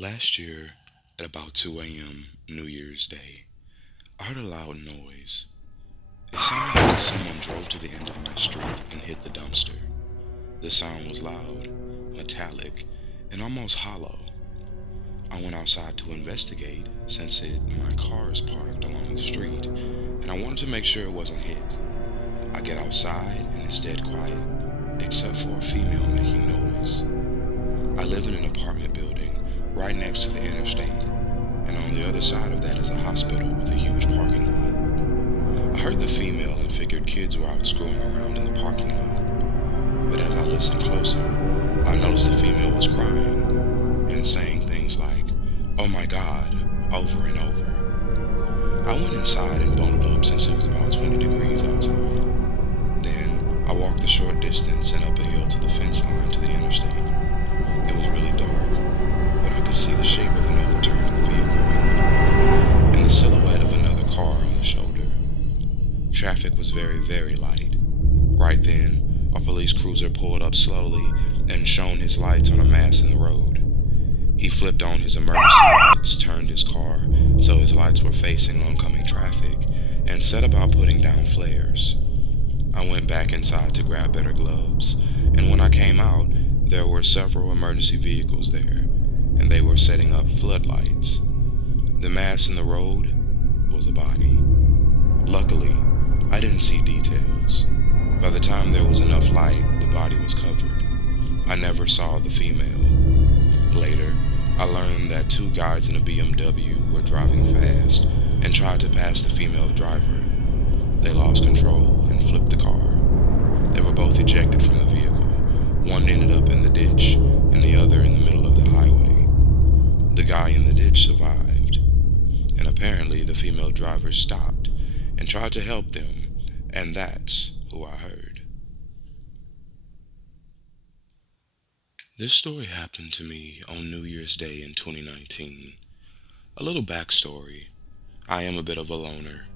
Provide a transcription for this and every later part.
Last year, at about 2 a.m. New Year's Day, I heard a loud noise. It sounded like someone drove to the end of my street and hit the dumpster. The sound was loud, metallic, and almost hollow. I went outside to investigate since my car is parked along the street and I wanted to make sure it wasn't hit. I get outside and it's dead quiet, except for a female making noise. I live in an apartment building right next to the interstate, and on the other side of that is a hospital with a huge parking lot. I heard the female and figured kids were out screwing around in the parking lot, but as I listened closer, I noticed the female was crying and saying things like, "Oh my God," over and over. I went inside and bundled up since it was about 20 degrees outside. Then I walked a short distance and up a hill to the fence line to the interstate. It was really dark, but I could see the shape of an overturned vehicle and the silhouette of another car on the shoulder. Traffic was very, very light. Right then, a police cruiser pulled up slowly and shone his lights on a mass in the road. He flipped on his emergency lights, turned his car so his lights were facing oncoming traffic, and set about putting down flares. I went back inside to grab better gloves, and when I came out, there were several emergency vehicles there, and they were setting up floodlights. The mass in the road was a body. Luckily, I didn't see details. By the time there was enough light, the body was covered. I never saw the female. Later, I learned that two guys in a BMW were driving fast and tried to pass the female driver. They lost control and flipped the car. They were both ejected from the vehicle. One ended up in the ditch and the other in the middle of the highway. The guy in the ditch survived, and apparently the female driver stopped and tried to help them, and that's who I heard. This story happened to me on New Year's Day in 2019. A little backstory. I am a bit of a loner.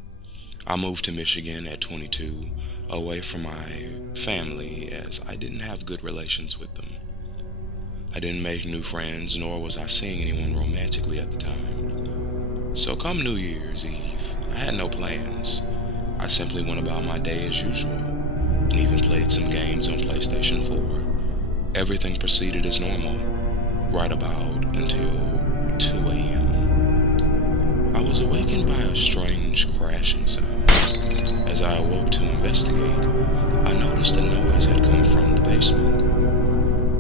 I moved to Michigan at 22, away from my family as I didn't have good relations with them. I didn't make new friends, nor was I seeing anyone romantically at the time. So come New Year's Eve, I had no plans. I simply went about my day as usual, and even played some games on PlayStation 4. Everything proceeded as normal, right about until 2 a.m. I was awakened by a strange crashing sound. As I awoke to investigate, I noticed the noise had come from the basement.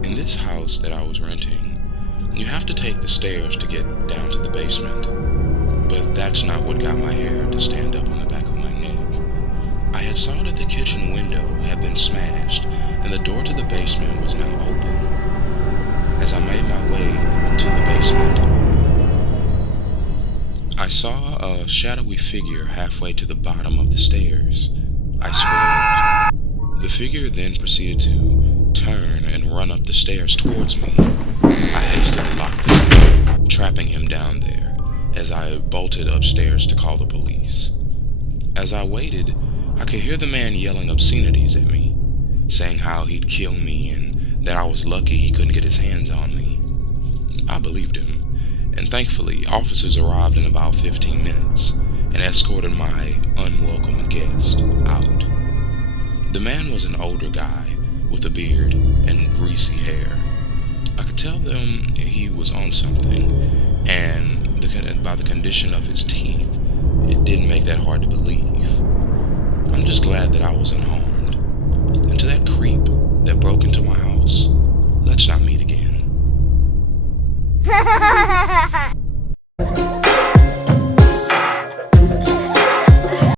In this house that I was renting, you have to take the stairs to get down to the basement, but that's not what got my hair to stand up on the back of my neck. I had saw that the kitchen window had been smashed, and the door to the basement was now open. As I made my way to the basement, I saw a shadowy figure halfway to the bottom of the stairs. I screamed. The figure then proceeded to turn and run up the stairs towards me. I hastily locked the door, trapping him down there, as I bolted upstairs to call the police. As I waited, I could hear the man yelling obscenities at me, saying how he'd kill me and that I was lucky he couldn't get his hands on me. I believed him, and thankfully officers arrived in about 15 minutes and escorted my unwelcome guest out. The man was an older guy with a beard and greasy hair. I could tell them he was on something, and by the condition of his teeth, it didn't make that hard to believe.